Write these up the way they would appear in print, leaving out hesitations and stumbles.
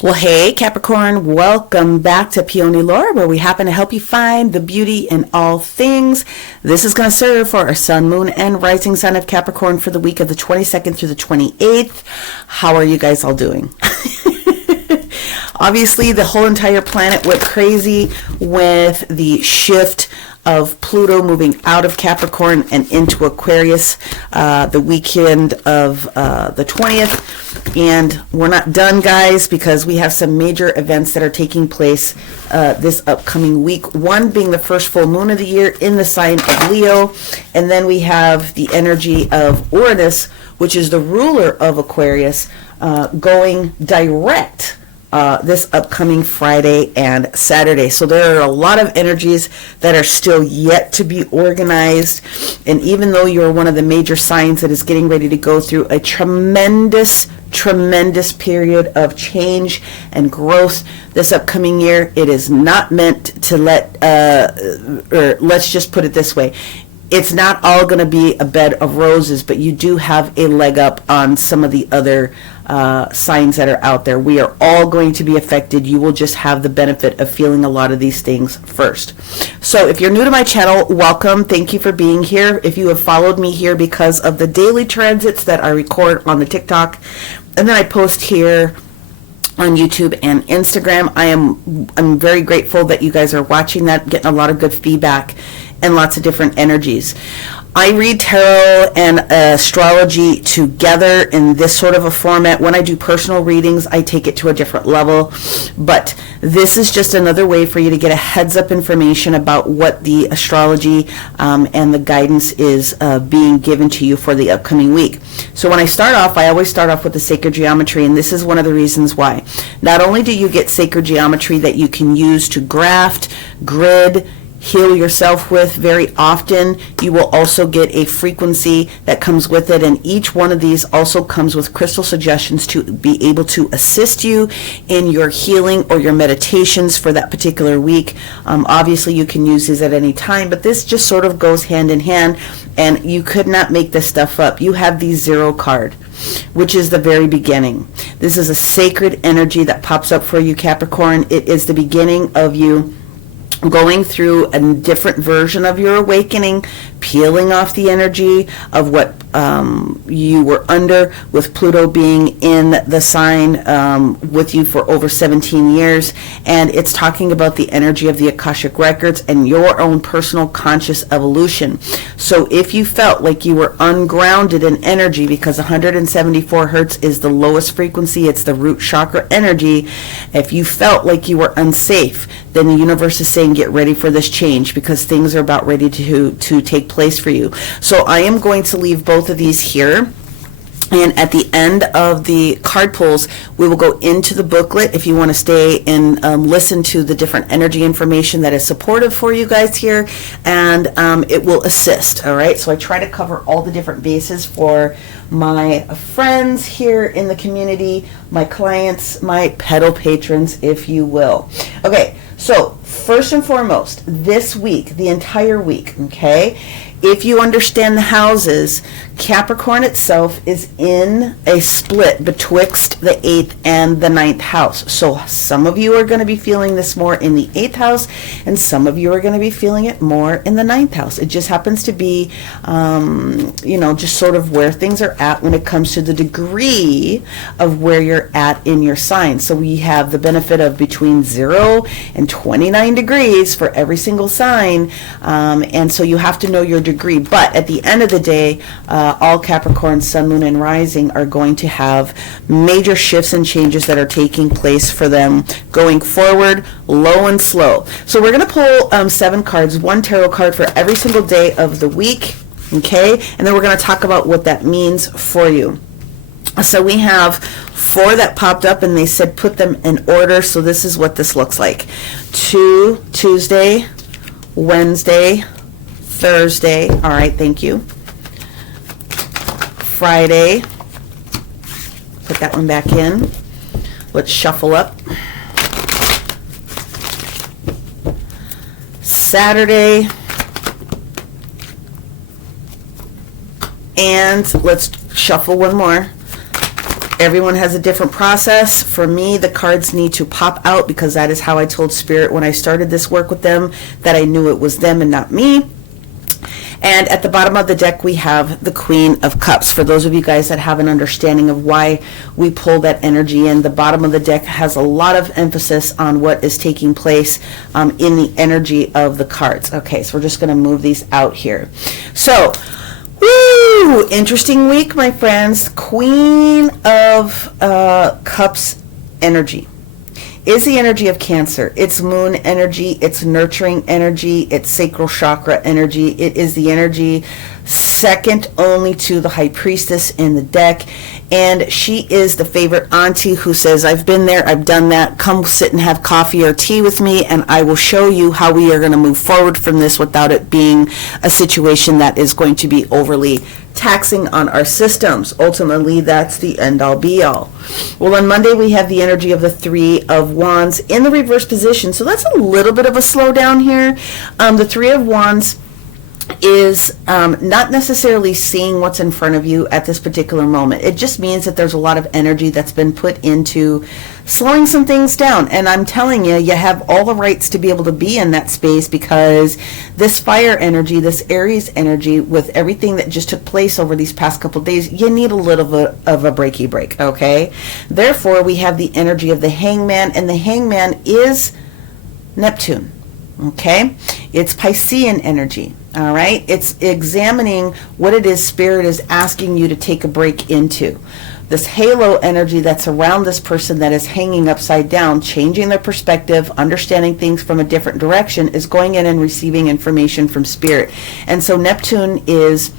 Well, hey, Capricorn, welcome back to Peony Lore, where we happen to help you find the beauty in all things. This is going to serve for our sun, moon, and rising sign of Capricorn for the week of the 22nd through the 28th. How are you guys all doing? Obviously, the whole entire planet went crazy with the shift of Pluto moving out of Capricorn and into Aquarius the weekend of the 20th. And we're not done, guys, because we have some major events that are taking place this upcoming week. One being the first full moon of the year in the sign of Leo. And then we have the energy of Uranus, which is the ruler of Aquarius, going direct this upcoming Friday and Saturday. So there are a lot of energies that are still yet to be organized. And even though you're one of the major signs that is getting ready to go through a tremendous period of change and growth this upcoming year, it is not meant to or let's just put it this way. It's not all going to be a bed of roses, but you do have a leg up on some of the other signs that are out there. We are all going to be affected. You will just have the benefit of feeling a lot of these things first. So if you're new to my channel, welcome. Thank you for being here. If you have followed me here because of the daily transits that I record on the TikTok, and then I post here on YouTube and Instagram, I'm very grateful that you guys are watching that, getting a lot of good feedback and lots of different energies. I read tarot and astrology together in this sort of a format. When I do personal readings, I take it to a different level. But this is just another way for you to get a heads up information about what the astrology and the guidance is being given to you for the upcoming week. So when I start off, I always start off with the sacred geometry, and this is one of the reasons why. Not only do you get sacred geometry that you can use to graft, grid, heal yourself with very often, you will also get a frequency that comes with it, and each one of these also comes with crystal suggestions to be able to assist you in your healing or your meditations for that particular week. Obviously you can use these at any time, but this just sort of goes hand in hand, and you could not make this stuff up. You have the zero card, which is the very beginning. This is a sacred energy that pops up for you, Capricorn. It is the beginning of you going through a different version of your awakening, peeling off the energy of what you were under, with Pluto being in the sign with you for over 17 years. And it's talking about the energy of the Akashic Records and your own personal conscious evolution. So if you felt like you were ungrounded in energy, because 174 hertz is the lowest frequency, it's the root chakra energy. If you felt like you were unsafe, then the universe is saying get ready for this change, because things are about ready to take place for you. So I am going to leave both of these here. And at the end of the card pulls, we will go into the booklet if you want to stay and listen to the different energy information that is supportive for you guys here, and it will assist. All right, so I try to cover all the different bases for my friends here in the community, my clients, my pedal patrons, if you will. Okay, so first and foremost, this week, the entire week, okay, if you understand the houses, Capricorn itself is in a split betwixt the 8th and the 9th house. So some of you are going to be feeling this more in the 8th house, and some of you are going to be feeling it more in the 9th house. It just happens to be, just sort of where things are at when it comes to the degree of where you're at in your sign. So we have the benefit of between 0 and 29 degrees for every single sign, and so you have to know your degree. But at the end of the day, all Capricorn, Sun, Moon, and Rising are going to have major shifts and changes that are taking place for them going forward, low and slow. So we're going to pull 7 cards, 1 tarot card for every single day of the week, okay? And then we're going to talk about what that means for you. So we have 4 that popped up, and they said put them in order. So this is what this looks like. Tuesday, Wednesday, Thursday, all right, thank you. Friday, put that one back in. Let's shuffle up. Saturday, and let's shuffle one more. Everyone has a different process. For me, the cards need to pop out because that is how I told Spirit when I started this work with them, that I knew it was them and not me. And at the bottom of the deck, we have the Queen of Cups. For those of you guys that have an understanding of why we pull that energy in, the bottom of the deck has a lot of emphasis on what is taking place in the energy of the cards. Okay, so we're just going to move these out here. So, woo! Interesting week, my friends. Queen of Cups energy is the energy of Cancer. It's moon energy, it's nurturing energy, it's sacral chakra energy. It is the energy second only to the High Priestess in the deck. And she is the favorite auntie who says, I've been there, I've done that, come sit and have coffee or tea with me, and I will show you how we are going to move forward from this without it being a situation that is going to be overly taxing on our systems. Ultimately, that's the end-all be-all. Well, on Monday, we have the energy of the Three of Wands in the reverse position. So that's a little bit of a slowdown here. The Three of Wands is not necessarily seeing what's in front of you at this particular moment. It just means that there's a lot of energy that's been put into slowing some things down. And I'm telling you, you have all the rights to be able to be in that space, because this fire energy, this Aries energy, with everything that just took place over these past couple of days, you need a little bit of a breaky break, okay? Therefore, we have the energy of the Hangman, and the Hangman is Neptune, okay? It's Piscean energy. All right, it's examining what it is Spirit is asking you to take a break into. This halo energy that's around this person that is hanging upside down, changing their perspective, understanding things from a different direction, is going in and receiving information from Spirit. And so Neptune is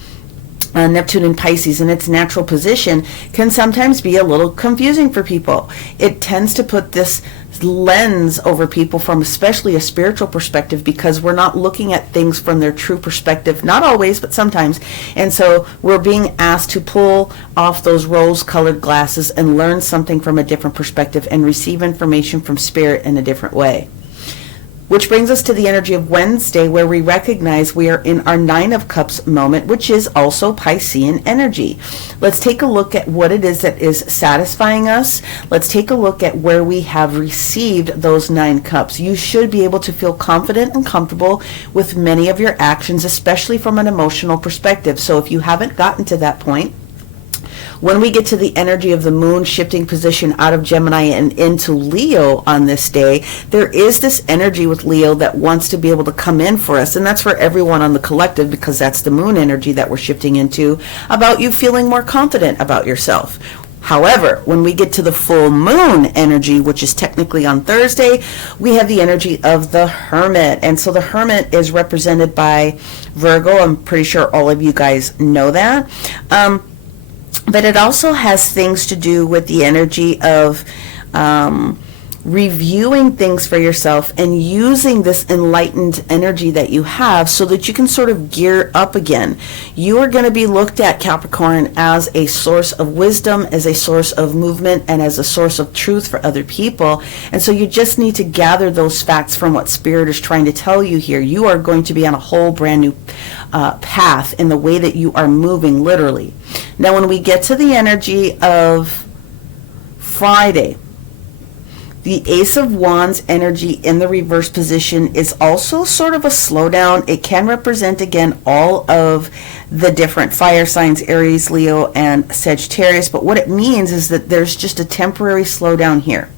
Neptune in Pisces in its natural position can sometimes be a little confusing for people. It tends to put this lens over people from especially a spiritual perspective, because we're not looking at things from their true perspective, not always, but sometimes. And so we're being asked to pull off those rose-colored glasses and learn something from a different perspective and receive information from Spirit in a different way. Which brings us to the energy of Wednesday, where we recognize we are in our Nine of Cups moment, which is also Piscean energy. Let's take a look at what it is that is satisfying us. Let's take a look at where we have received those 9 cups. You should be able to feel confident and comfortable with many of your actions, especially from an emotional perspective. So if you haven't gotten to that point, when we get to the energy of the moon shifting position out of Gemini and into Leo on this day, there is this energy with Leo that wants to be able to come in for us, and that's for everyone on the collective, because that's the moon energy that we're shifting into, about you feeling more confident about yourself. However, when we get to the full moon energy, which is technically on Thursday, we have the energy of the Hermit. And so the Hermit is represented by Virgo. I'm pretty sure all of you guys know that. But it also has things to do with the energy of reviewing things for yourself and using this enlightened energy that you have so that you can sort of gear up again. You are going to be looked at, Capricorn, as a source of wisdom, as a source of movement, and as a source of truth for other people. And so you just need to gather those facts from what Spirit is trying to tell you here. You are going to be on a whole brand new path in the way that you are moving, literally. Now, when we get to the energy of Friday, the Ace of Wands energy in the reverse position is also sort of a slowdown. It can represent, again, all of the different fire signs, Aries, Leo, and Sagittarius. But what it means is that there's just a temporary slowdown here.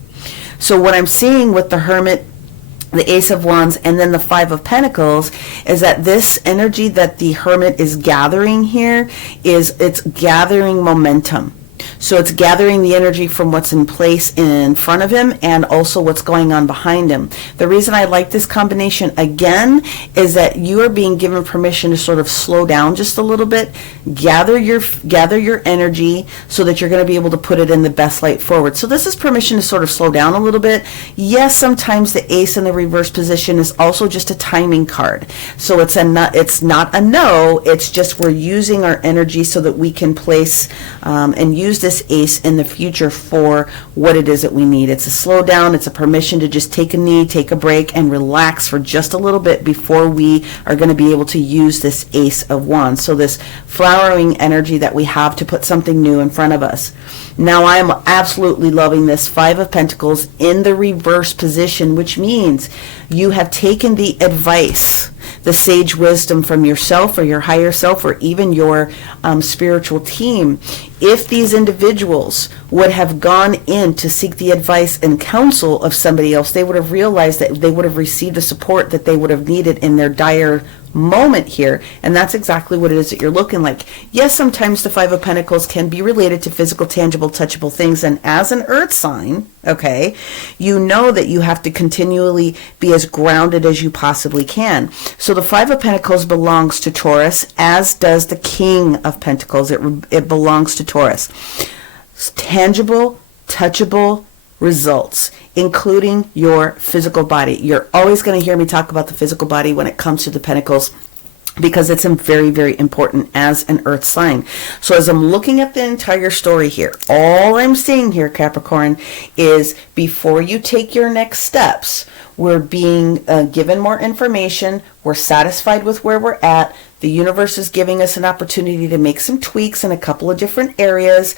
So what I'm seeing with the Hermit, the Ace of Wands, and then the Five of Pentacles, is that this energy that the Hermit is gathering here it's gathering momentum. So it's gathering the energy from what's in place in front of him and also what's going on behind him. The reason I like this combination, again, is that you are being given permission to sort of slow down just a little bit, gather your energy so that you're going to be able to put it in the best light forward. So this is permission to sort of slow down a little bit. Yes, sometimes the Ace in the reverse position is also just a timing card. So it's not a no, it's just we're using our energy so that we can place and use this this ace in the future for what it is that we need. It's a slow down. It's a permission to just take a knee, take a break, and relax for just a little bit before we are going to be able to use this Ace of Wands. So this flowering energy that we have to put something new in front of us. Now I am absolutely loving this Five of Pentacles in the reverse position, which means you have taken the advice, the sage wisdom from yourself or your higher self or even your spiritual team. If these individuals would have gone in to seek the advice and counsel of somebody else, they would have realized that they would have received the support that they would have needed in their dire moment here. And that's exactly what it is that you're looking like. Yes, sometimes the Five of Pentacles can be related to physical, tangible, touchable things. And as an earth sign, okay, you know that you have to continually be as grounded as you possibly can. So the Five of Pentacles belongs to Taurus, as does the King of Pentacles. It belongs to Taurus. Tangible, touchable results, including your physical body. You're always going to hear me talk about the physical body when it comes to the Pentacles, because it's very, very important as an earth sign. So as I'm looking at the entire story here, all I'm seeing here, Capricorn, is before you take your next steps, we're being given more information. We're satisfied with where we're at. The universe is giving us an opportunity to make some tweaks in a couple of different areas.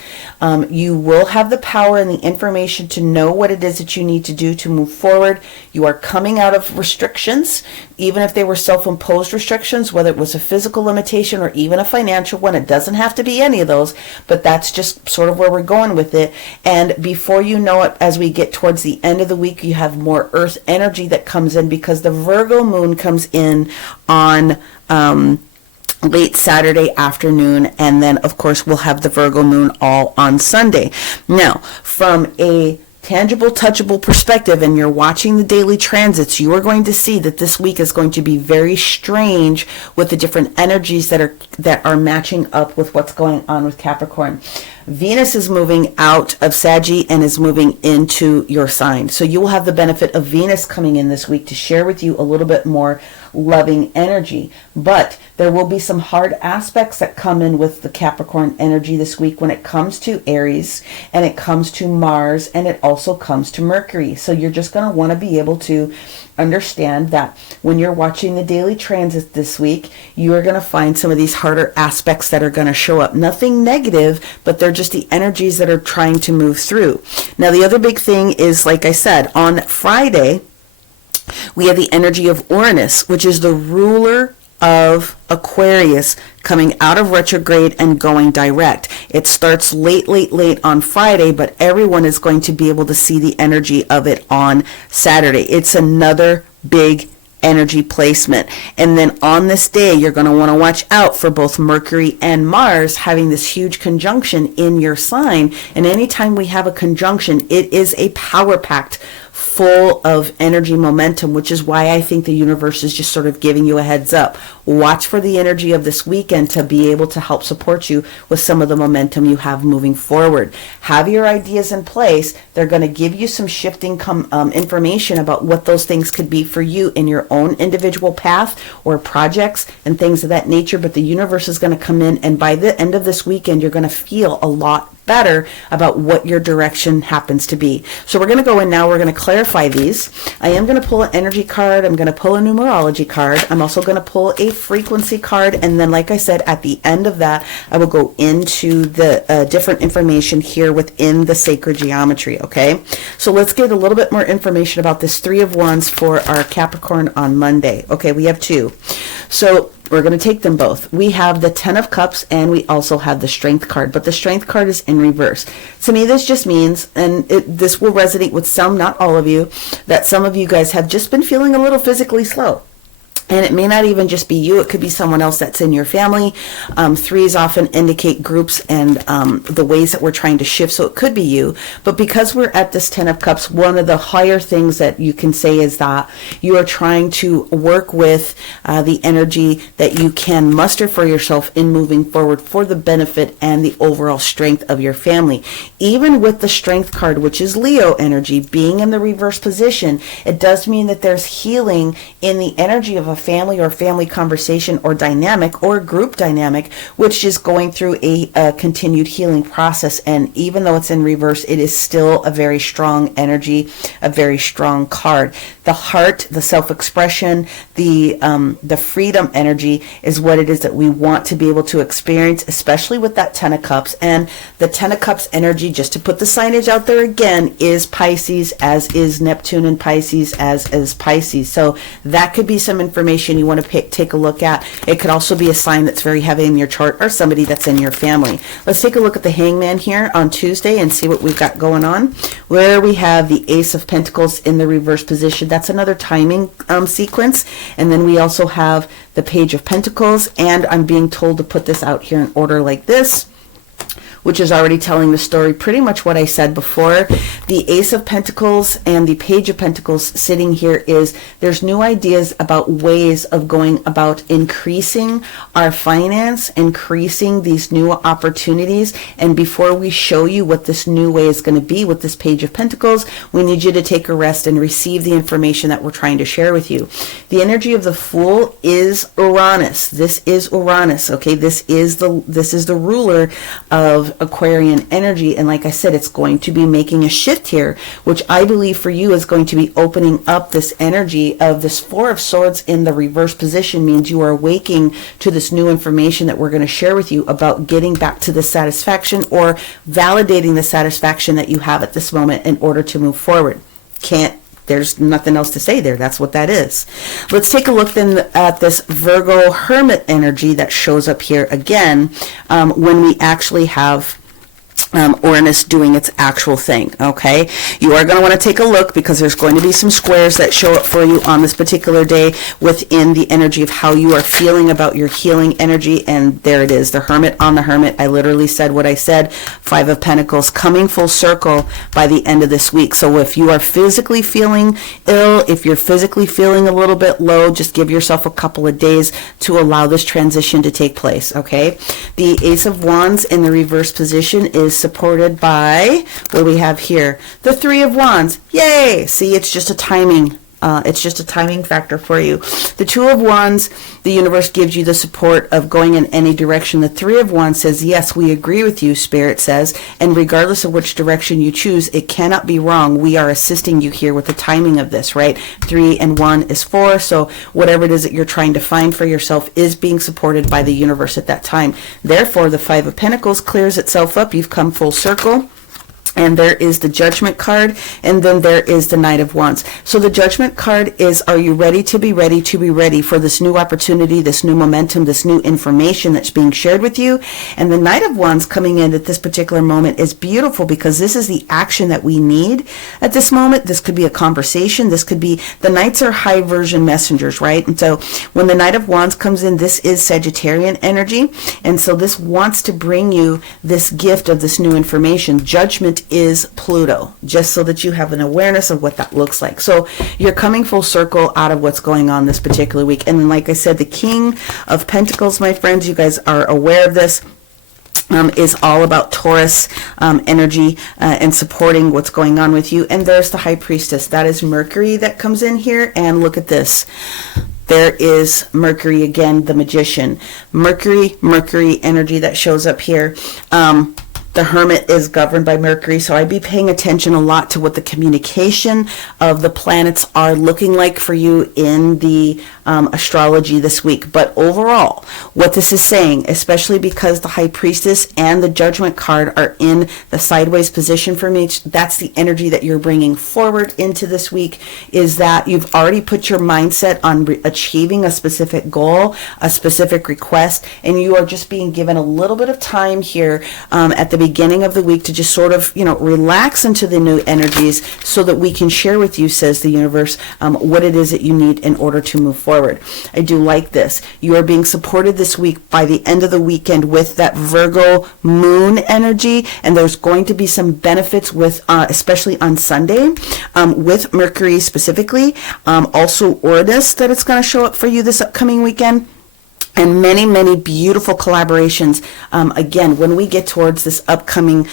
You will have the power and the information to know what it is that you need to do to move forward. You are coming out of restrictions, even if they were self-imposed restrictions, whether it was a physical limitation or even a financial one. It doesn't have to be any of those, but that's just sort of where we're going with it. And before you know it, as we get towards the end of the week, you have more earth energy that comes in, because the Virgo moon comes in on late Saturday afternoon, and then of course we'll have the Virgo moon all on Sunday. Now, from a tangible, touchable perspective, and you're watching the daily transits, you are going to see that this week is going to be very strange with the different energies that are matching up with what's going on with Capricorn. Venus is moving out of Saggy and is moving into your sign. So you will have the benefit of Venus coming in this week to share with you a little bit more loving energy. But there will be some hard aspects that come in with the Capricorn energy this week when it comes to Aries, and it comes to Mars, and it also comes to Mercury. So you're just going to want to be able to understand that when you're watching the daily transit this week, you are going to find some of these harder aspects that are going to show up. Nothing negative, but they're just the energies that are trying to move through. Now, the other big thing is, like I said, on Friday, we have the energy of Uranus, which is the ruler of Aquarius, coming out of retrograde and going direct. It starts late on Friday, but everyone is going to be able to see the energy of it on Saturday. It's another big energy placement. And then on this day, you're going to want to watch out for both Mercury and Mars having this huge conjunction in your sign. And anytime we have a conjunction, it is a power pact full of energy momentum, which is why I think the universe is just sort of giving you a heads up. Watch for the energy of this weekend to be able to help support you with some of the momentum you have moving forward. Have your ideas in place. They're going to give you some shifting information about what those things could be for you in your own individual path or projects and things of that nature. But the universe is going to come in, and by the end of this weekend, you're going to feel a lot better about what your direction happens to be. So we're going to go in now. We're going to clarify these. I am going to pull an energy card. I'm going to pull a numerology card. I'm also going to pull a frequency card. And then, like I said, at the end of that, I will go into the different information here within the sacred geometry. Okay. So let's get a little bit more information about this Three of Wands for our Capricorn on Monday. Okay. We have two. So we're going to take them both. We have the Ten of Cups, and we also have the Strength card, but the Strength card is in reverse. To me, this just means, and this will resonate with some, not all of you, that some of you guys have just been feeling a little physically slow. And it may not even just be you. It could be someone else that's in your family. Threes often indicate groups and the ways that we're trying to shift. So it could be you. But because we're at this Ten of Cups, one of the higher things that you can say is that you are trying to work with the energy that you can muster for yourself in moving forward for the benefit and the overall strength of your family. Even with the Strength card, which is Leo energy, being in the reverse position, it does mean that there's healing in the energy of a a family or family conversation or dynamic or group dynamic, which is going through a continued healing process. And even though it's in reverse, it is still a very strong energy, a very strong card. The heart, the self-expression, the freedom energy is what it is that we want to be able to experience, especially with that Ten of Cups. And the Ten of Cups energy, just to put the signage out there again, is Pisces, as is Neptune in Pisces, as is Pisces. So that could be some information you want to take a look at. It could also be a sign that's very heavy in your chart or somebody that's in your family. Let's take a look at the Hangman here on Tuesday and see what we've got going on. Where we have the Ace of Pentacles in the reverse position. That's another timing sequence. And then we also have the Page of Pentacles, and I'm being told to put this out here in order like this, which is already telling the story, pretty much what I said before. The Ace of Pentacles and the Page of Pentacles sitting here is there's new ideas about ways of going about increasing our finance, increasing these new opportunities. And before we show you what this new way is going to be with this Page of Pentacles, we need you to take a rest and receive the information that we're trying to share with you. The energy of the Fool is Uranus. This is Uranus, okay? This is the ruler of Aquarian energy, and like I said, it's going to be making a shift here, which I believe for you is going to be opening up this energy of this Four of Swords in the reverse position. Means you are awaking to this new information that we're going to share with you about getting back to the satisfaction or validating the satisfaction that you have at this moment in order to move forward. There's nothing else to say there. That's what that is. Let's take a look then at this Virgo Hermit energy that shows up here again when we actually have Uranus doing its actual thing, okay? You are going to want to take a look because there's going to be some squares that show up for you on this particular day within the energy of how you are feeling about your healing energy. And there it is, the Hermit on the Hermit. I literally said what I said. Five of Pentacles coming full circle by the end of this week. So if you are physically feeling ill, if you're physically feeling a little bit low, just give yourself a couple of days to allow this transition to take place, okay? The Ace of Wands in the reverse position is supported by what we have here, the Three of Wands. Yay! See, it's just a timing. It's just a timing factor for you. The Two of Wands, the universe gives you the support of going in any direction. The Three of Wands says, yes, we agree with you, Spirit says, and regardless of which direction you choose, it cannot be wrong. We are assisting you here with the timing of this, right? 3 and 1 is 4, so whatever it is that you're trying to find for yourself is being supported by the universe at that time. Therefore, the Five of Pentacles clears itself up. You've come full circle. And there is the Judgment card, and then there is the Knight of Wands. So the Judgment card is, are you ready to be ready for this new opportunity, this new momentum, this new information that's being shared with you? And the Knight of Wands coming in at this particular moment is beautiful because this is the action that we need at this moment. This could be a conversation. This could be, the Knights are high version messengers, right? And so when the Knight of Wands comes in, this is Sagittarian energy. And so this wants to bring you this gift of this new information. Judgment is Pluto, just so that you have an awareness of what that looks like. So you're coming full circle out of what's going on this particular week. And then, like I said, the King of Pentacles, my friends, you guys are aware of this, is all about Taurus energy and supporting what's going on with you. And there's the High Priestess. That is Mercury that comes in here. And look at this. There is Mercury again, the Magician. Mercury energy that shows up here. The Hermit is governed by Mercury, so I'd be paying attention a lot to what the communication of the planets are looking like for you in the astrology this week. But overall, what this is saying, especially because the High Priestess and the Judgment card are in the sideways position for me, that's the energy that you're bringing forward into this week, is that you've already put your mindset on achieving a specific goal, a specific request, and you are just being given a little bit of time here at the beginning of the week to just sort of, relax into the new energies so that we can share with you, says the universe, what it is that you need in order to move forward. I do like this. You are being supported this week by the end of the weekend with that Virgo moon energy, and there's going to be some benefits with, especially on Sunday, with Mercury specifically, also Uranus that it's going to show up for you this upcoming weekend. And many, many beautiful collaborations, again, when we get towards this upcoming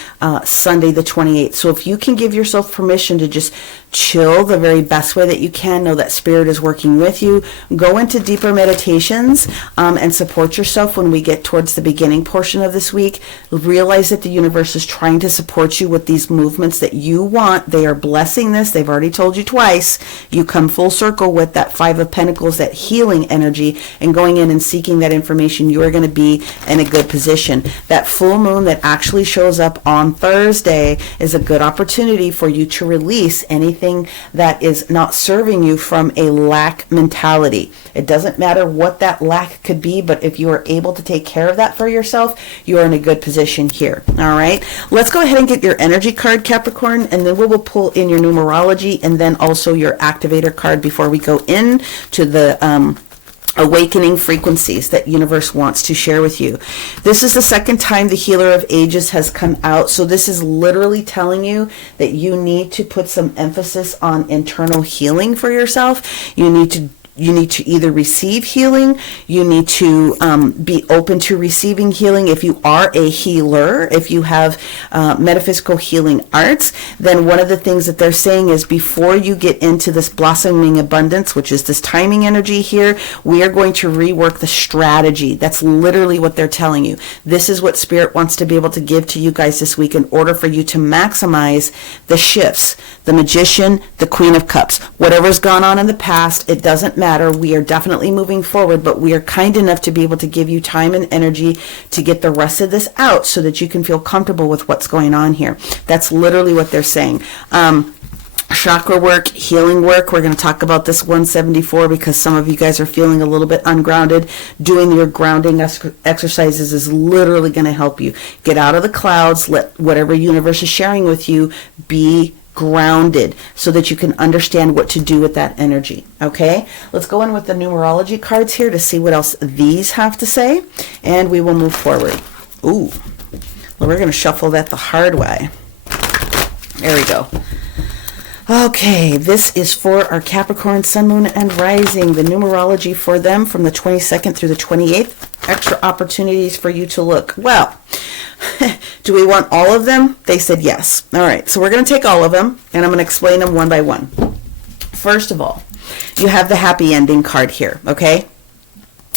Sunday, the 28th. So if you can give yourself permission to just chill the very best way that you can. Know that Spirit is working with you. Go into deeper meditations and support yourself when we get towards the beginning portion of this week. Realize that the universe is trying to support you with these movements that you want. They are blessing this. They've already told you twice. You come full circle with that Five of Pentacles, that healing energy, and going in and seeking that information. You are going to be in a good position. That full moon that actually shows up on Thursday is a good opportunity for you to release anything that is not serving you from a lack mentality. It doesn't matter what that lack could be, but if you are able to take care of that for yourself, you are in a good position here. All right, let's go ahead and get your energy card, Capricorn, and then we will pull in your numerology and then also your activator card before we go in to the awakening frequencies that universe wants to share with you. This is the second time the Healer of Ages has come out. So this is literally telling you that you need to put some emphasis on internal healing for yourself. You need to either receive healing, you need to be open to receiving healing. If you are a healer, if you have metaphysical healing arts, then one of the things that they're saying is before you get into this blossoming abundance, which is this timing energy here, we are going to rework the strategy. That's literally what they're telling you. This is what Spirit wants to be able to give to you guys this week in order for you to maximize the shifts. The Magician, the Queen of Cups, whatever's gone on in the past, it doesn't matter. We are definitely moving forward, but we are kind enough to be able to give you time and energy to get the rest of this out so that you can feel comfortable with what's going on here. That's literally what they're saying. Chakra work, healing work. We're going to talk about this 174 because some of you guys are feeling a little bit ungrounded. Doing your grounding exercises is literally going to help you get out of the clouds. Let whatever universe is sharing with you be grounded so that you can understand what to do with that energy. Okay, let's go in with the numerology cards here to see what else these have to say, and we will move forward. Ooh, well, we're going to shuffle that the hard way. There we go. Okay, this is for our Capricorn, Sun, Moon, and Rising. The numerology for them from the 22nd through the 28th. Extra opportunities for you to look. Well, do we want all of them? They said yes. All right, so we're going to take all of them, and I'm going to explain them one by one. First of all, you have the happy ending card here, okay?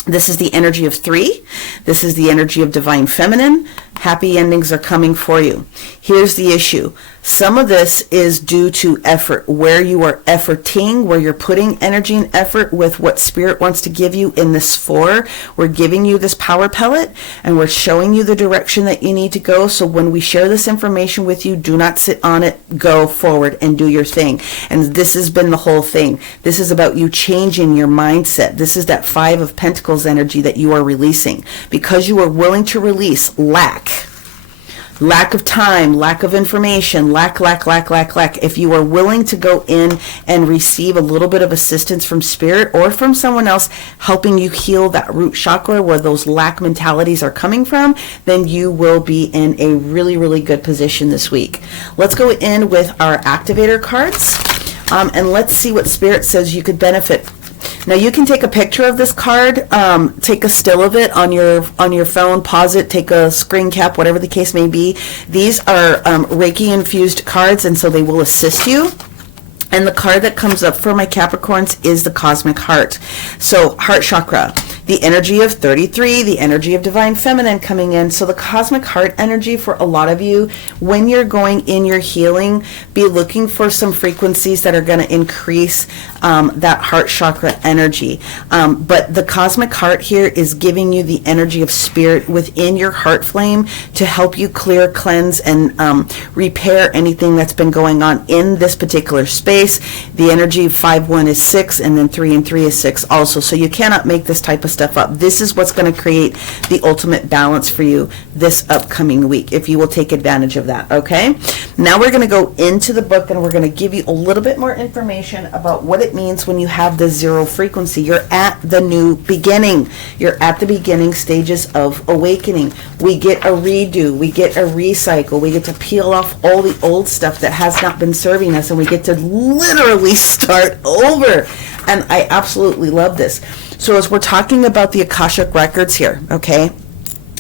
This is the energy of 3. This is the energy of divine feminine. Happy endings are coming for you. Here's the issue. Some of this is due to effort, where you are efforting, where you're putting energy and effort with what Spirit wants to give you in this 4. We're giving you this power pellet and we're showing you the direction that you need to go. So when we share this information with you, do not sit on it, go forward and do your thing. And this has been the whole thing. This is about you changing your mindset. This is that 5 of Pentacles energy that you are releasing because you are willing to release lack of time, lack of information, lack. If you are willing to go in and receive a little bit of assistance from Spirit or from someone else helping you heal that root chakra where those lack mentalities are coming from, then you will be in a really, really good position this week. Let's go in with our activator cards and let's see what Spirit says you could benefit. Now you can take a picture of this card, take a still of it on your phone, pause it, take a screen cap, whatever the case may be. These are Reiki infused cards, and so they will assist you. And the card that comes up for my Capricorns is the Cosmic Heart. So heart chakra, the energy of 33, the energy of divine feminine coming in. So the Cosmic Heart energy for a lot of you, when you're going in your healing, be looking for some frequencies that are going to increase that heart chakra energy. But the Cosmic Heart here is giving you the energy of Spirit within your heart flame to help you clear, cleanse, and repair anything that's been going on in this particular space. The energy of 5-1 is 6, and then 3 and 3 is 6 also. So you cannot make this type of stuff up. This is what's going to create the ultimate balance for you this upcoming week, if you will take advantage of that, okay? Now we're going to go into the book, and we're going to give you a little bit more information about what it means when you have the 0 frequency. You're at the new beginning. You're at the beginning stages of awakening. We get a redo. We get a recycle. We get to peel off all the old stuff that has not been serving us, and we get to literally start over. And I absolutely love this. So as we're talking about the Akashic records here, okay,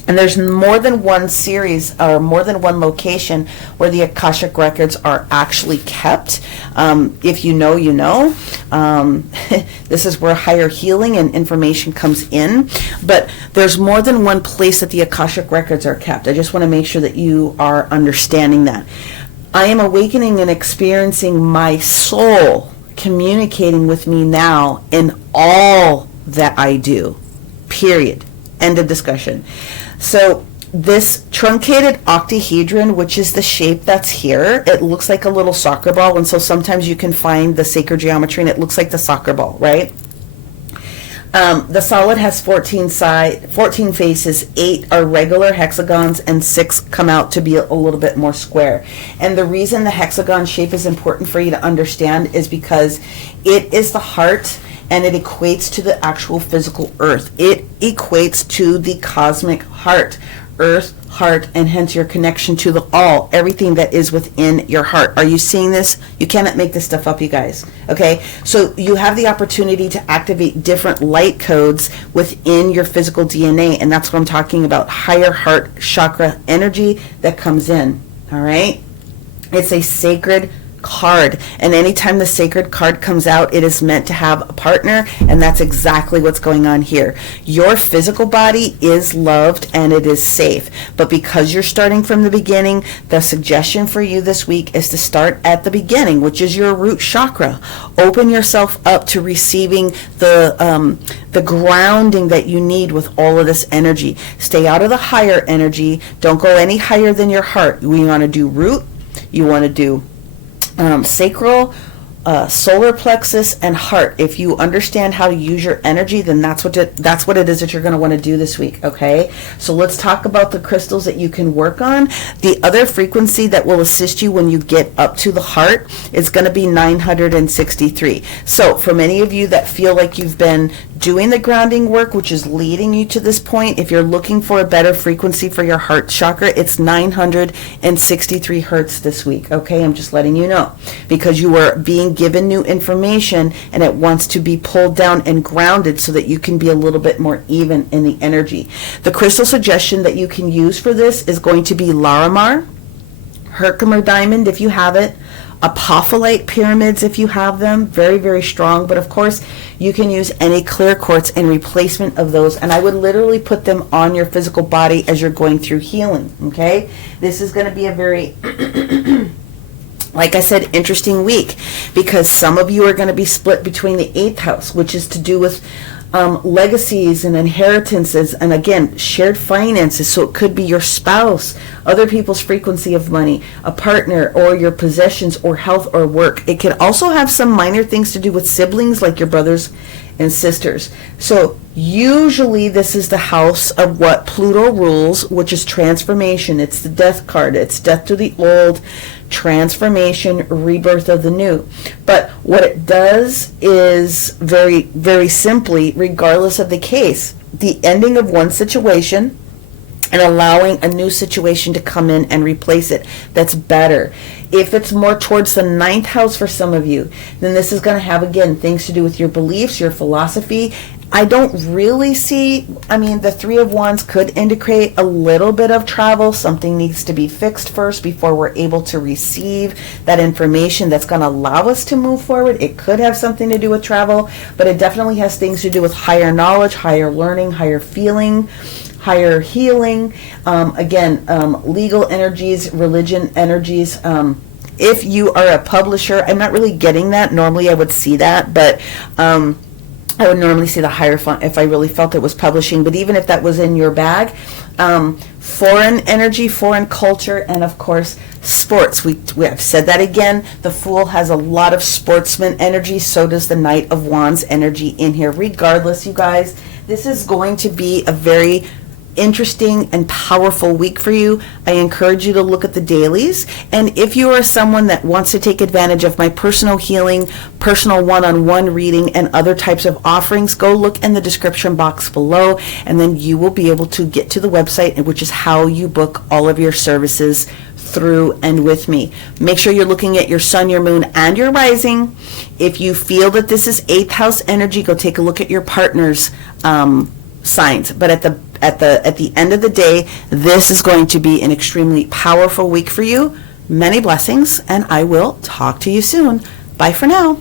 And there's more than one series or more than one location where the Akashic records are actually kept. If you know, you know. This is where higher healing and information comes in. But there's more than one place that the Akashic records are kept. I just want to make sure that you are understanding that. I am awakening and experiencing my soul communicating with me now in all that I do. Period. End of discussion. So this truncated octahedron, which is the shape that's here, it looks like a little soccer ball, and so sometimes you can find the sacred geometry and it looks like the soccer ball, right? The solid has 14 faces, 8 are regular hexagons, and 6 come out to be a little bit more square. And the reason the hexagon shape is important for you to understand is because it is the heart, and it equates to the actual physical earth. It equates to the cosmic heart, earth, heart, and hence your connection to the all, everything that is within your heart. Are you seeing this? You cannot make this stuff up, you guys. Okay? So you have the opportunity to activate different light codes within your physical DNA, and that's what I'm talking about, higher heart chakra energy that comes in. All right? It's a sacred card, and anytime the sacred card comes out, it is meant to have a partner, and that's exactly what's going on here. Your physical body is loved and it is safe, but because you're starting from the beginning, the suggestion for you this week is to start at the beginning, which is your root chakra. Open yourself up to receiving the grounding that you need with all of this energy. Stay out of the higher energy. Don't go any higher than your heart. We want to do root, you want to do sacral, solar plexus, and heart. If you understand how to use your energy, then that's what it is that you're going to want to do this week. Okay, so let's talk about the crystals that you can work on. The other frequency that will assist you when you get up to the heart is going to be 963. So for many of you that feel like you've been doing the grounding work, which is leading you to this point, if you're looking for a better frequency for your heart chakra, it's 963 hertz this week. Okay, I'm just letting you know, because you are being given new information and it wants to be pulled down and grounded so that you can be a little bit more even in the energy. The crystal suggestion that you can use for this is going to be Larimar, Herkimer diamond if you have it, apophyllite pyramids if you have them, very, very strong. But of course, you can use any clear quartz in replacement of those. And I would literally put them on your physical body as you're going through healing, okay? This is going to be a very, like I said, interesting week, because some of you are going to be split between the 8th house, which is to do with legacies and inheritances, and again, shared finances. So it could be your spouse, other people's frequency of money, a partner, or your possessions, or health, or work. It can also have some minor things to do with siblings, like your brothers and sisters. So usually this is the house of what Pluto rules, which is transformation. It's the death card. It's death to the old, transformation, rebirth of the new. But what it does is very, very simply, regardless of the case, the ending of one situation and allowing a new situation to come in and replace it that's better. If it's more towards the 9th house for some of you, then this is going to have, again, things to do with your beliefs, your philosophy. I don't really see, I mean, the 3 of Wands could indicate a little bit of travel. Something needs to be fixed first before we're able to receive that information that's going to allow us to move forward. It could have something to do with travel, but it definitely has things to do with higher knowledge, higher learning, higher feeling, higher healing, legal energies, religion energies. If you are a publisher, I'm not really getting that. Normally I would see that, but I would normally see the higher font if I really felt it was publishing. But even if that was in your bag, foreign energy, foreign culture, and of course sports. We have said that again. The Fool has a lot of sportsman energy. So does the Knight of Wands energy in here. Regardless, you guys, this is going to be a very interesting and powerful week for you. I encourage you to look at the dailies, and if you are someone that wants to take advantage of my personal healing, personal one-on-one reading, and other types of offerings, go look in the description box below, and then you will be able to get to the website, which is how you book all of your services through and with me. Make sure you're looking at your sun, your moon, and your rising. If you feel that this is 8th house energy, go take a look at your partner's signs. But at the end of the day, this is going to be an extremely powerful week for you. Many blessings, and I will talk to you soon. Bye for now.